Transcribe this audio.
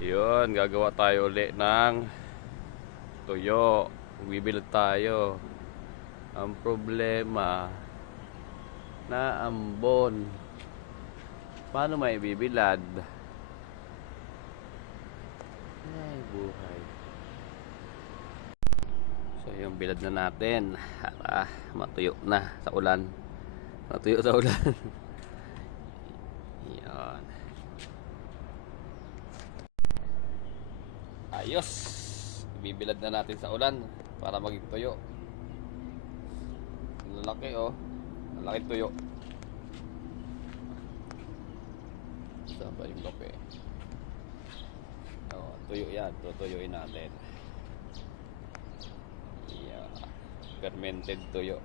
Yun, gagawa tayo ulit ng tuyo. Bibilad tayo. Ang problema, naambon. Paano may bibilad? Ay, buhay. So, yung bilad na natin. Matuyo na sa ulan. Matuyo sa ulan. Yan. Ayos. Bibilad na natin sa ulan para maging tuyo. Lalaki oh. Lalaki tuyo. Saan ba yung kape? Oh, tuyo yan. Tutuyuin natin. Yeah. Fermented tuyo.